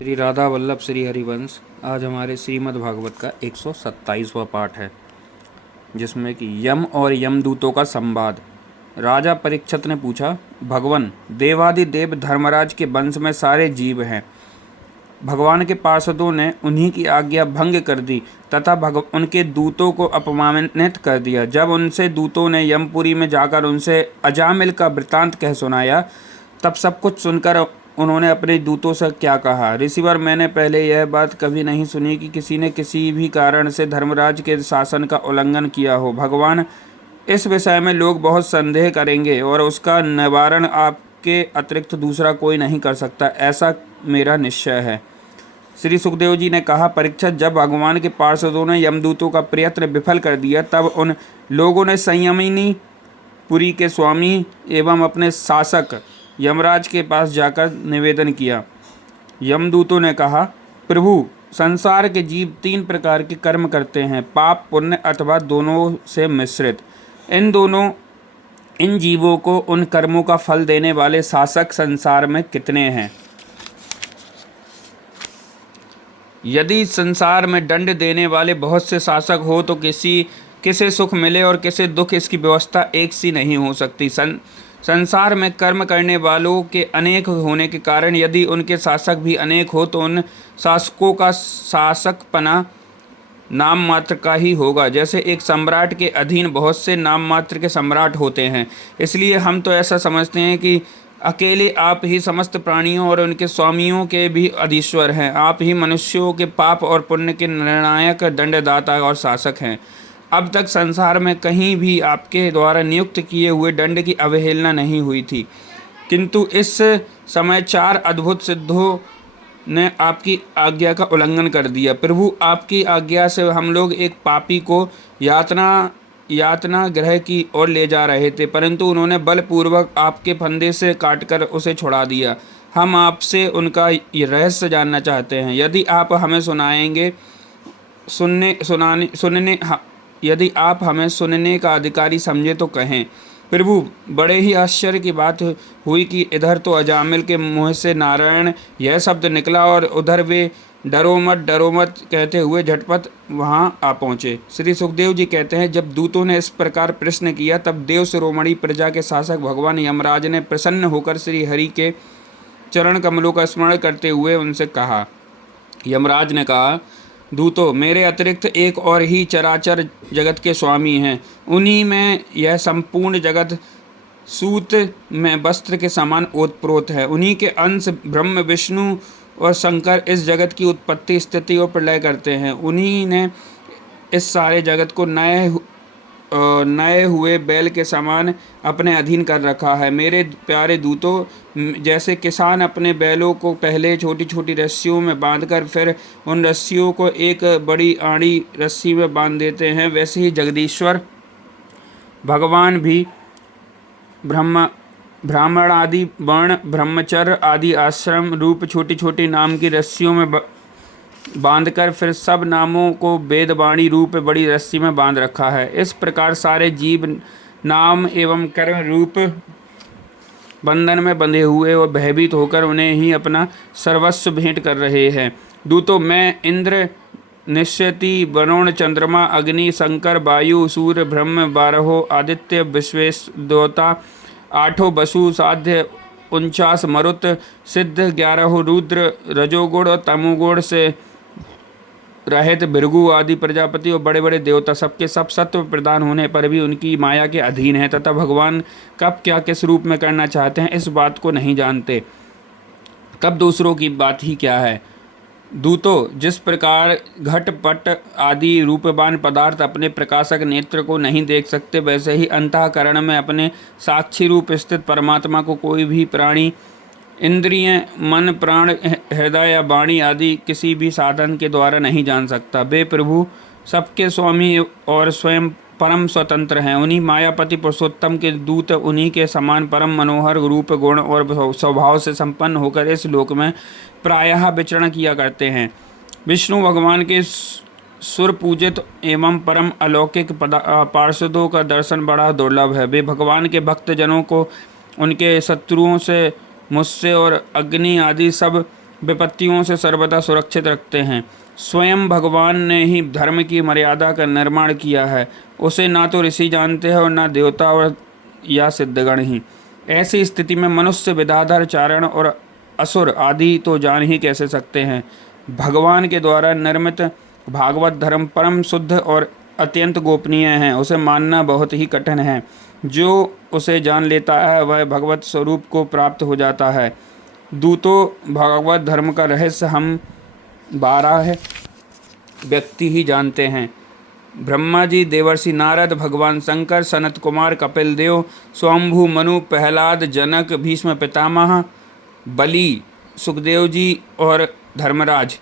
श्री राधा वल्लभ श्री हरिवंश। आज हमारे श्रीमद् भागवत का 127वां पाठ है, जिसमें कि यम और यमदूतों का संवाद। राजा परीक्षित ने पूछा, भगवान, देवादिदेव धर्मराज के वंश में सारे जीव हैं। भगवान के पार्षदों ने उन्हीं की आज्ञा भंग कर दी तथा उनके दूतों को अपमानित कर दिया। जब उनसे दूतों ने यमपुरी में जाकर उनसे अजामिल का वृत्तांत कह सुनाया, तब सब कुछ सुनकर उन्होंने अपने दूतों से क्या कहा। ऋषिवर, मैंने पहले यह बात कभी नहीं सुनी कि किसी ने किसी भी कारण से धर्मराज के शासन का उल्लंघन किया हो। भगवान, इस विषय में लोग बहुत संदेह करेंगे और उसका निवारण आपके अतिरिक्त दूसरा कोई नहीं कर सकता, ऐसा मेरा निश्चय है। श्री सुखदेव जी ने कहा, परीक्षित, जब भगवान के पार्षदों ने यमदूतों का प्रयत्न विफल कर दिया, तब उन लोगों ने संयमिनी पुरी के स्वामी एवं अपने शासक यमराज के पास जाकर निवेदन किया। यमदूतों ने कहा, प्रभु, संसार के जीव 3 प्रकार के कर्म करते हैं, पाप, पुण्य अथवा दोनों से मिश्रित। इन जीवों को उन कर्मों का फल देने वाले शासक संसार में कितने हैं? यदि संसार में दंड देने वाले बहुत से शासक हो तो किसे सुख मिले और किसे दुख, इसकी व्यवस्था एक सी नहीं हो सकती। संसार में कर्म करने वालों के अनेक होने के कारण यदि उनके शासक भी अनेक हो तो उन शासकों का शासकपना नाम मात्र का ही होगा। जैसे एक सम्राट के अधीन बहुत से नाम मात्र के सम्राट होते हैं, इसलिए हम तो ऐसा समझते हैं कि अकेले आप ही समस्त प्राणियों और उनके स्वामियों के भी अधीश्वर हैं। आप ही मनुष्यों के पाप और पुण्य के निर्णायक, दंडदाता और शासक हैं। अब तक संसार में कहीं भी आपके द्वारा नियुक्त किए हुए दंड की अवहेलना नहीं हुई थी, किंतु इस समय 4 अद्भुत सिद्धों ने आपकी आज्ञा का उल्लंघन कर दिया। प्रभु, आपकी आज्ञा से हम लोग एक पापी को यातना गृह की ओर ले जा रहे थे, परंतु उन्होंने बलपूर्वक आपके फंदे से काटकर उसे छुड़ा दिया। हम आपसे उनका रहस्य जानना चाहते हैं। यदि आप हमें सुनने का अधिकारी समझे तो कहें। प्रभु, बड़े ही आश्चर्य की बात हुई कि इधर तो अजामिल के मुँह से नारायण यह शब्द निकला और उधर वे डरो मत कहते हुए झटपट वहाँ आ पहुँचे। श्री सुखदेव जी कहते हैं, जब दूतों ने इस प्रकार प्रश्न किया, तब देव शिरोमणि प्रजा के शासक भगवान यमराज ने प्रसन्न होकर श्री हरि के चरण कमलों का स्मरण करते हुए उनसे कहा। यमराज ने कहा, दूतों, मेरे अतिरिक्त एक और ही चराचर जगत के स्वामी हैं। उन्हीं में यह संपूर्ण जगत सूत में वस्त्र के समान ओतप्रोत है। उन्हीं के अंश ब्रह्म, विष्णु और शंकर इस जगत की उत्पत्ति, स्थिति और प्रलय करते हैं। उन्हीं ने इस सारे जगत को नए हुए बैल के समान अपने अधीन कर रखा है। मेरे प्यारे दूतों, जैसे किसान अपने बैलों को पहले छोटी छोटी रस्सियों में बांधकर फिर उन रस्सियों को एक बड़ी आड़ी रस्सी में बांध देते हैं, वैसे ही जगदीश्वर भगवान भी ब्राह्मण आदि वर्ण, ब्रह्मचर्य आदि आश्रम रूप छोटी छोटी नाम की रस्सियों में बांधकर फिर सब नामों को वेदवाणी रूप बड़ी रस्सी में बांध रखा है। इस प्रकार सारे जीव नाम एवं कर्म रूप बंधन में बंधे हुए और भयभीत होकर उन्हें ही अपना सर्वस्व भेंट कर रहे हैं। दूतों, मैं इंद्र, निश्चति, वरुण, चंद्रमा, अग्नि, शंकर, वायु, सूर्य, ब्रह्म, 12 आदित्य, विश्वेश देवता, 8 वसु, साध्य 49 मरुत, सिद्ध 11 रुद्र, रजोगुण और तमोगुण से रहित भृगु आदि प्रजापति और बड़े बड़े देवता सबके सब सत्व प्रदान होने पर भी उनकी माया के अधीन है तथा भगवान कब क्या किस रूप में करना चाहते हैं इस बात को नहीं जानते। कब दूसरों की बात ही क्या है। दूतों, जिस प्रकार घट पट आदि रूपवान पदार्थ अपने प्रकाशक नेत्र को नहीं देख सकते, वैसे ही अंतःकरण में अपने साक्षी रूप स्थित परमात्मा को कोई भी प्राणी, इंद्रिय, मन, प्राण, हृदय या वाणी आदि किसी भी साधन के द्वारा नहीं जान सकता। वे प्रभु सबके स्वामी और स्वयं परम स्वतंत्र हैं। उन्हीं मायापति पुरुषोत्तम के दूत उन्हीं के समान परम मनोहर रूप, गुण और स्वभाव से संपन्न होकर इस लोक में प्रायः विचरण किया करते हैं। विष्णु भगवान के सुर पूजित एवं परम अलौकिक पार्षदों का दर्शन बड़ा दुर्लभ है। वे भगवान के भक्तजनों को उनके शत्रुओं से, मुझसे और अग्नि आदि सब विपत्तियों से सर्वदा सुरक्षित रखते हैं। स्वयं भगवान ने ही धर्म की मर्यादा का निर्माण किया है। उसे ना तो ऋषि जानते हैं और ना देवता और या सिद्धगण ही। ऐसी स्थिति में मनुष्य, विद्याधर, चारण और असुर आदि तो जान ही कैसे सकते हैं। भगवान के द्वारा निर्मित भागवत धर्म परम शुद्ध और अत्यंत गोपनीय है। उसे मानना बहुत ही कठिन है। जो उसे जान लेता है वह भगवत स्वरूप को प्राप्त हो जाता है। दूतों, भागवत धर्म का रहस्य हम 12 व्यक्ति ही जानते हैं। ब्रह्मा जी, देवर्षि नारद, भगवान शंकर, सनत कुमार, कपिल देव, स्वयंभू, मनु, प्रहलाद, जनक, भीष्म पितामह, बलि, सुखदेव जी और धर्मराज।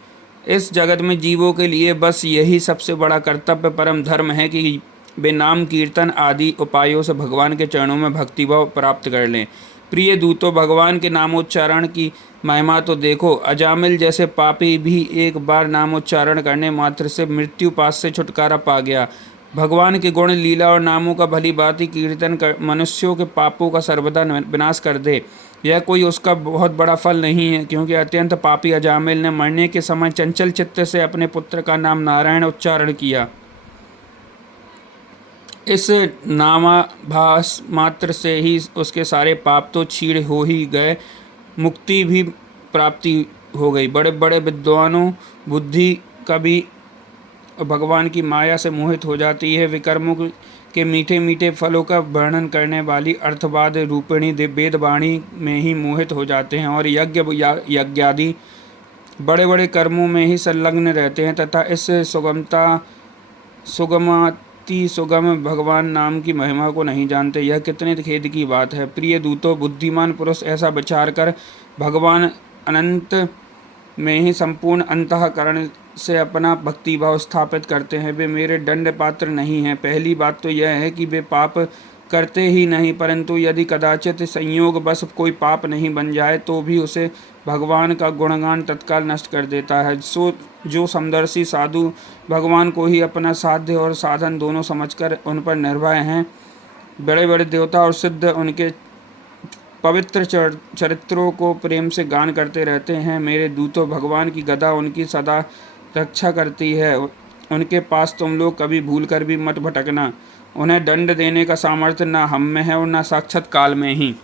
इस जगत में जीवों के लिए बस यही सबसे बड़ा कर्तव्य परम धर्म है कि वे नाम कीर्तन आदि उपायों से भगवान के चरणों में भक्तिभाव प्राप्त कर लें। प्रिय दूतों, भगवान के नामोच्चारण की महिमा तो देखो। अजामिल जैसे पापी भी एक बार नामोच्चारण करने मात्र से मृत्यु पास से छुटकारा पा गया। भगवान के गुण, लीला और नामों का भली भांति कीर्तन कर मनुष्यों के पापों का सर्वदा विनाश कर दे। यह कोई उसका बहुत बड़ा फल नहीं है, क्योंकि अत्यंत पापी अजामिल ने मरने के समय चंचल चित्त से अपने पुत्र का नाम नारायण उच्चारण किया। इस नामाभास मात्र से ही उसके सारे पाप तो क्षीण हो ही गए, मुक्ति भी प्राप्ति हो गई। बड़े बड़े विद्वानों बुद्धि कभी भगवान की माया से मोहित हो जाती है। विकर्मों के मीठे मीठे फलों का वर्णन करने वाली अर्थवाद रूपिणी वेदवाणी में ही मोहित हो जाते हैं और यज्ञादि बड़े बड़े कर्मों में ही संलग्न रहते हैं तथा इस सुगम भगवान नाम की महिमा को नहीं जानते। यह कितने खेद की बात है। प्रिय दूतों, बुद्धिमान पुरुष ऐसा विचार कर भगवान अनंत में ही संपूर्ण अंतःकरण से अपना भक्तिभाव स्थापित करते हैं। वे मेरे दंड पात्र नहीं हैं। पहली बात तो यह है कि वे पाप करते ही नहीं, परंतु यदि कदाचित संयोग बस कोई पाप नहीं बन जाए तो भी उसे भगवान का गुणगान तत्काल नष्ट कर देता है। जो समदर्शी साधु भगवान को ही अपना साध्य और साधन दोनों समझकर उन पर निर्भय हैं, बड़े बड़े देवता और सिद्ध उनके पवित्र चरित्रों को प्रेम से गान करते रहते हैं। मेरे दूतों, भगवान की गदा उनकी सदा रक्षा करती है। उनके पास तुम लोग कभी भूल कर भी मत भटकना। उन्हें दंड देने का सामर्थ्य न हम में है और न साक्षात काल में ही।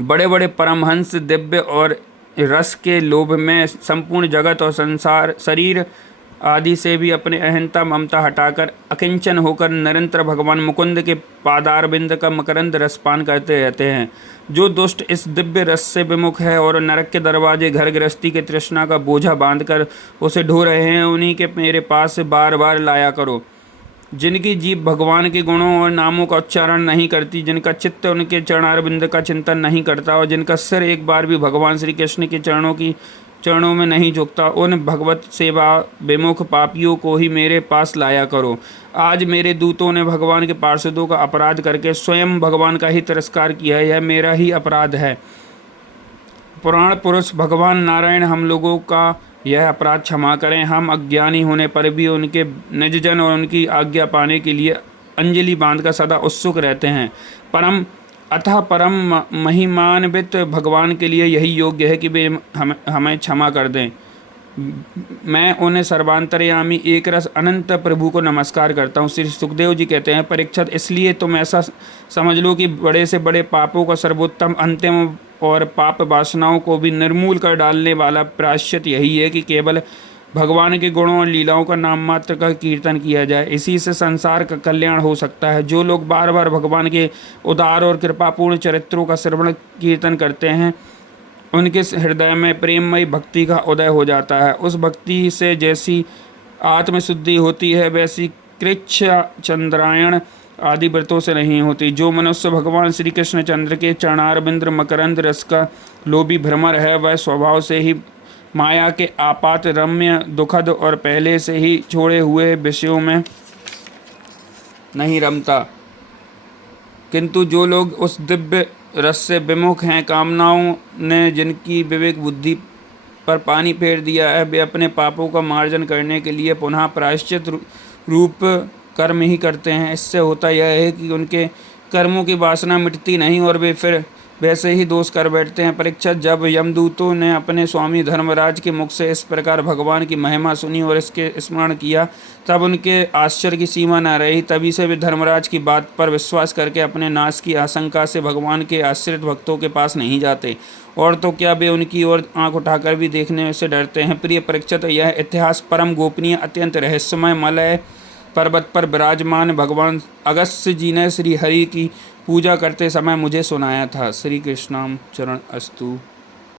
बड़े बड़े परमहंस दिव्य और रस के लोभ में संपूर्ण जगत और संसार शरीर आदि से भी अपने अहंता ममता हटाकर अकिंचन होकर निरंतर भगवान मुकुंद के पादारविंद का मकरंद रसपान करते रहते हैं। जो दुष्ट इस दिव्य रस से विमुख है और नरक के दरवाजे घर गृहस्थी के तृष्णा का बोझा बांधकर उसे ढो रहे हैं, उन्हीं के मेरे पास से बार बार लाया करो। जिनकी जीभ भगवान के गुणों और नामों का उच्चारण नहीं करती, जिनका चित्त उनके चरणारविंद का चिंतन नहीं करता और जिनका सिर एक बार भी भगवान श्री कृष्ण के चरणों में नहीं झुकता, उन भगवत सेवा विमुख पापियों को ही मेरे पास लाया करो। आज मेरे दूतों ने भगवान के पार्षदों का अपराध करके स्वयं भगवान का ही तिरस्कार किया है। यह मेरा ही अपराध है। पुराण पुरुष भगवान नारायण हम लोगों का यह अपराध क्षमा करें। हम अज्ञानी होने पर भी उनके निजजन और उनकी आज्ञा पाने के लिए अंजलि बांधकर सदा उत्सुक रहते हैं। परम महिमान्वित भगवान के लिए यही योग्य है कि वे हमें क्षमा कर दें। मैं उन्हें सर्वांतर्यामी एक रस अनंत प्रभु को नमस्कार करता हूँ। श्री सुखदेव जी कहते हैं, परीक्षित, इसलिए तुम ऐसा समझ लो कि बड़े से बड़े पापों का सर्वोत्तम अंतिम और पाप वासनाओं को भी निर्मूल कर डालने वाला प्रायश्चित यही है कि केवल भगवान के गुणों और लीलाओं का नाम मात्र का कीर्तन किया जाए। इसी से संसार का कल्याण हो सकता है। जो लोग बार बार भगवान के उदार और कृपापूर्ण चरित्रों का श्रवण कीर्तन करते हैं, उनके हृदय में प्रेममयी भक्ति का उदय हो जाता है। उस भक्ति से जैसी आत्मशुद्धि होती है, वैसी कृच्छ, चंद्रायण आदि व्रतों से नहीं होती। जो मनुष्य भगवान श्री कृष्ण चंद्र के चरणारविंद मकरंद रस का लोभी भ्रमर है, वह स्वभाव से ही माया के आपात रम्य दुखद और पहले से ही छोड़े हुए विषयों में नहीं रमता। किंतु जो लोग उस दिव्य रस से विमुख हैं, कामनाओं ने जिनकी विवेक बुद्धि पर पानी फेर दिया है, वे अपने पापों का मार्जन करने के लिए पुनः प्रायश्चित रूप कर्म ही करते हैं। इससे होता यह है कि उनके कर्मों की वासना मिटती नहीं और वे फिर वैसे ही दोष कर बैठते हैं। परीक्षित, जब यमदूतों ने अपने स्वामी धर्मराज के मुख से इस प्रकार भगवान की महिमा सुनी और इसके स्मरण किया, तब उनके आश्चर्य की सीमा न रही। तभी से वे धर्मराज की बात पर विश्वास करके अपने नाश की आशंका से भगवान के आश्रित भक्तों के पास नहीं जाते, और तो क्या वे उनकी ओर आंख उठाकर भी देखने से डरते हैं। प्रिय परीक्षित, यह इतिहास परम गोपनीय, अत्यंत रहस्यमय मलय पर्वत पर विराजमान भगवान अगस्त्य जी ने श्री हरि की पूजा करते समय मुझे सुनाया था। श्री कृष्णाम चरण अस्तु।